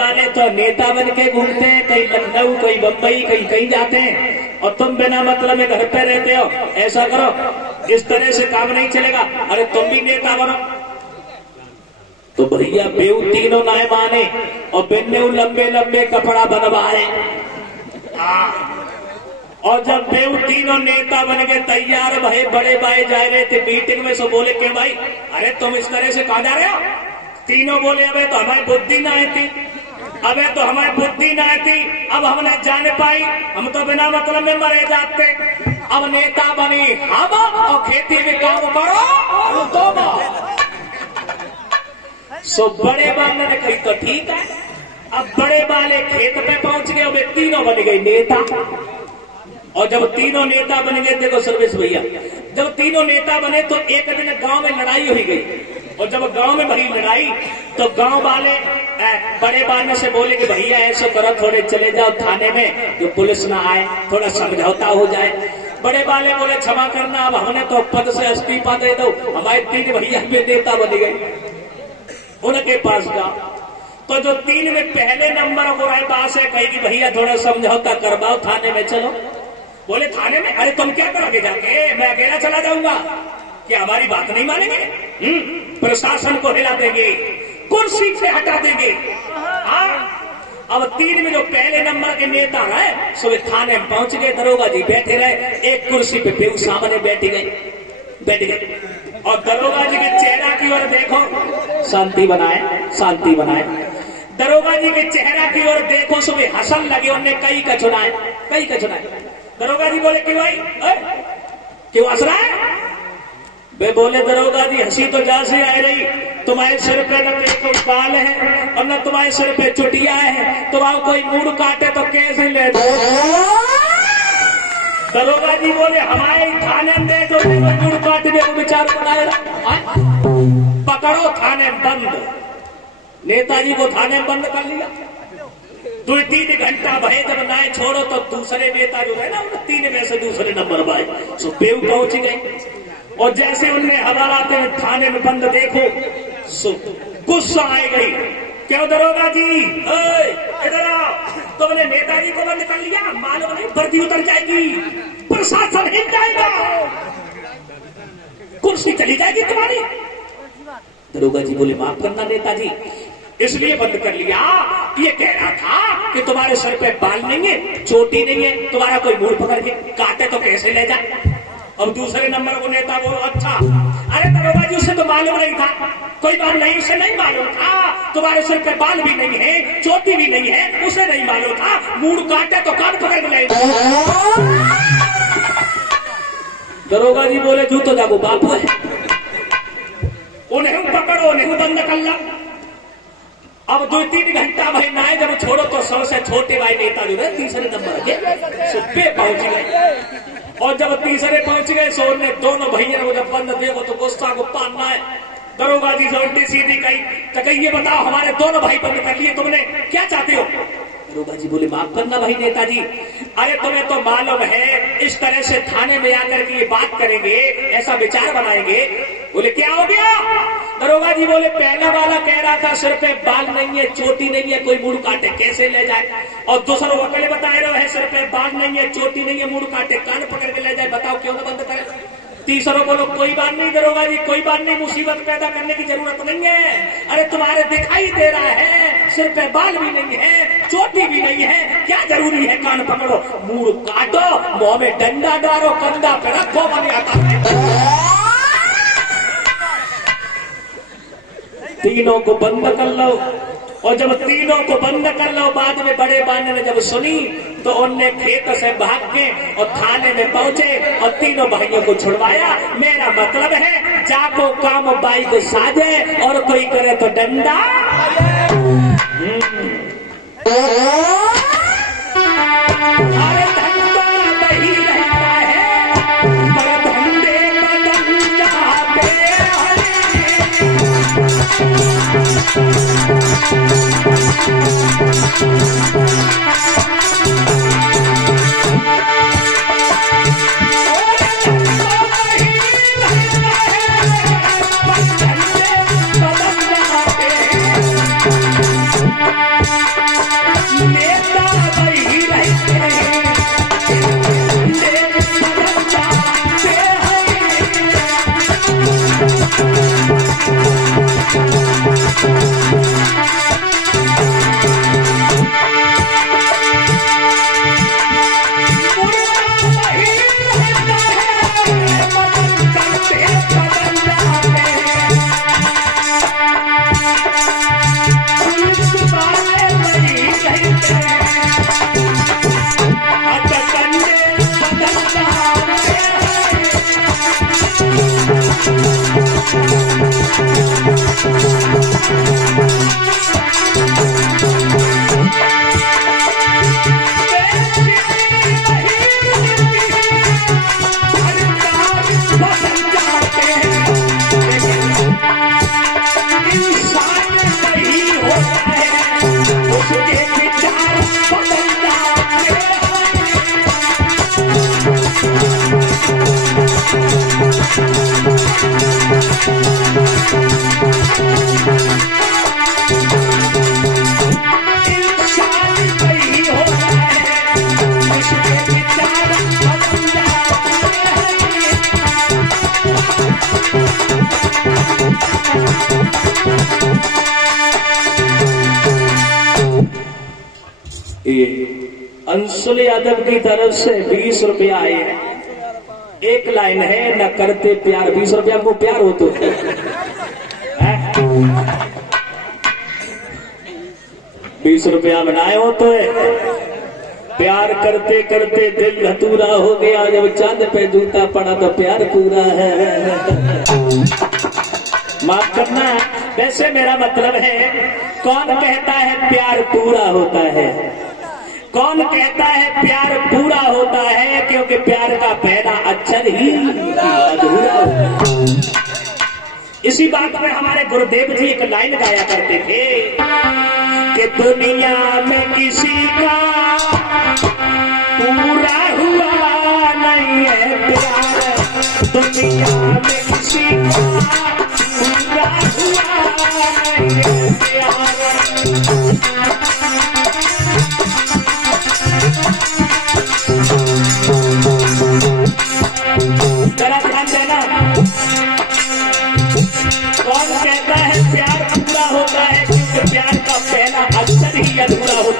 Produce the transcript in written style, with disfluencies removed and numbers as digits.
वाले तो नेता बन के घूमते हैं, कहीं लखनऊ, कहीं बम्बई, कहीं कहीं जाते हैं, और तुम बिना मतलब में घर पे रहते हो। ऐसा करो, इस तरह से काम नहीं चलेगा। अरे तुम भी नेता बनो। तो भैया बेऊ तीनों नाय माने और बिन्ने लंबे लंबे कपड़ा बनवाए। और जब बेऊ तीनों नेता बन के तैयार भय, बड़े भाई जा रहे थे मीटिंग में, सो बोले क्यों भाई, अरे तुम इस तरह से कहा जा रहे हो? तीनों बोले अबे तो हमारी बुद्धि ना आई थी, अबे तो हमारी बुद्धि ना आई थी, अब हमने जान पाई, हम तो बिना मतलब में मरे जाते। अब नेता बनी हम और खेती में काम करो तो। सो बड़े वाले ने कही तो ठीक है। अब बड़े वाले खेत पे पहुंच गए, वे तीनों बन गए नेता। और जब तीनों नेता बन गए, देखो सर्विस भैया, जब तीनों नेता बने तो एक दिन गांव में लड़ाई हो गई। और जब गांव में भरी लड़ाई तो गांव वाले बड़े वाले से बोले कि भैया ऐसा करो, थोड़े चले जाओ थाने में, जो पुलिस ना आए, थोड़ा समझौता हो जाए। बड़े वाले बोले क्षमा करना, अब हमने तो पद से इस्तीफा दे दो, हमारे तीन भैया भी नेता बन गए। उनके पास का तो जो तीन में पहले नंबर को राय पास है, कही कि भैया थोड़ा समझौता करवाओ, थाने में चलो। बोले थाने में? अरे तुम क्या करोगे जाके, मैं अकेला चला जाऊंगा, क्या हमारी बात नहीं मानेंगे? प्रशासन को हिला देंगे, कुर्सी से हटा देंगे। अब तीन में जो पहले नंबर के नेता है, सो वे थाने में पहुंच गए। दरोगा जी बैठे रहे, एक कुर्सी पे बेऊ सामने बैठ गए। और दरोगा जी के चेहरा की ओर देखो, शांति बनाए, शांति बनाए। दरोगा जी के चेहरा की ओर देखो, सो वे हंसन लगे, उन्हें कई का चुनाए। दरोगा जी बोले कि भाई क्यों हंस रहा है? वे बोले दरोगा जी हंसी तो जहां से आ रही, तुम्हारे सिर पे न कोई बाल है और न तुम्हारे सिर पे चुटिया है, तुम्हारा कोई मूड काटे तो कैसे ले दो? दरोगा जी बोले हमारे थाने में दे दो, मूड काटे को विचार बनाएगा, पकड़ो थाने बंद। नेताजी को थाने बंद कर लिया। 2-3 घंटा भय जब नाय छोड़ो तो दूसरे नेता जो है ना, उन तीन में से दूसरे नंबर भाई सो बेऊ पहुंच गए। और जैसे उनने हवाला आते थाने में बंद देखो, सो गुस्सा आ गई। क्यों दरोगा जी, इधर आओ, तुमने नेताजी को बंद कर लिया, मालूम नहीं वर्दी उतर जाएगी, प्रशासन हिल जाएगा, कुर्सी चली जाएगी तुम्हारी। दरोगा जी बोले माफ करना नेताजी, इसलिए बंद कर लिया, ये कह रहा था कि तुम्हारे सर पे बाल नहीं है, चोटी नहीं है, तुम्हारा कोई मूड पकड़ के काटे तो कैसे ले जाए। अब दूसरे नंबर को नेता बोलो अच्छा, अरे दरोगा जी उसे तो मालूम नहीं था, कोई बात नहीं, उसे नहीं मालूम था, तुम्हारे सिर पे बाल भी नहीं है, चोटी भी नहीं है, उसे नहीं मालूम था, मूड काटे तो कान पकड़ ले। दरोगा जी बोले तू तो जागो बापू है, उन्हें पकड़ो, उन्हें बंद कर ला। अब 2-3 घंटा भाई नाय जब छोड़ो तो सबसे छोटे भाई नेता जो है तीसरे नंबर के सुप्पे पहुंच गए। और जब तीसरे पहुंच गए, सो ने दोनों भैया को जब बंद देखो तो गुस्सा को पालना है। दरोगा जी से उल्टी सीधी कही, तो कही ये बताओ हमारे दोनों भाई बंद कर लिए, तुमने क्या चाहते हो? दरोगा जी बोले माफ करना भाई नेताजी, अरे तुम्हें तो मालूम है इस तरह से थाने में आकर के ये बात करेंगे, ऐसा विचार बनाएंगे। बोले क्या हो गया? दरोगा जी बोले पहला वाला कह रहा था सिर पे बाल नहीं है, चोटी नहीं है, कोई मूड काटे कैसे ले जाए, और दूसरा वकील बता रहे है सिर पे बाल नहीं है, चोटी नहीं है, मूड काटे कान पकड़ के ले जाए, बताओ क्यों ना बंद करे? तीसरों बोलो कोई बात नहीं दरोगा जी, कोई बात नहीं, मुसीबत पैदा करने की जरूरत नहीं है, अरे तुम्हारे दिखाई दे रहा है सिर पे बाल भी नहीं है, चोटी भी नहीं है, क्या जरूरी है, कान पकड़ो, मूड काटो, मुंह में डंडा डालो, कंधा पे रखो, बन आता है। तीनों को बंद कर लो। और जब तीनों को बंद कर लो, बाद में बड़े बाने ने जब सुनी तो उनने खेत से भाग के और थाने में पहुंचे और तीनों भाइयों को छुड़वाया। मेरा मतलब है जाको काम बाई को साजे और कोई करे तो डंडा। अरे धंधा वही रहता है, पर धंधे का धंधा पे ये अंशुल यादव की तरफ से 20 रुपया आए हैं। एक लाइन है, न करते प्यार 20 रुपया को प्यार हो तो 20 रुपया बनाए हो तो प्यार करते करते दिल धतूरा हो गया, जब चांद पे जूता पड़ा तो प्यार पूरा है। माफ करना, वैसे मेरा मतलब है, कौन कहता है प्यार पूरा होता है? कौन कहता है प्यार पूरा होता है? क्योंकि प्यार का पहला अक्षर ही अधूरा होता है। इसी बात में हमारे गुरुदेव जी एक लाइन गाया करते थे कि दुनिया में किसी का पूरा हुआ नहीं है प्यार, दुनिया में किसी का पूरा हुआ नहीं है प्यार। जरा ध्यान देना, कौन कहता है प्यार पूरा होता है? क्योंकि प्यार का पहला अक्षर ही अधूरा होता है।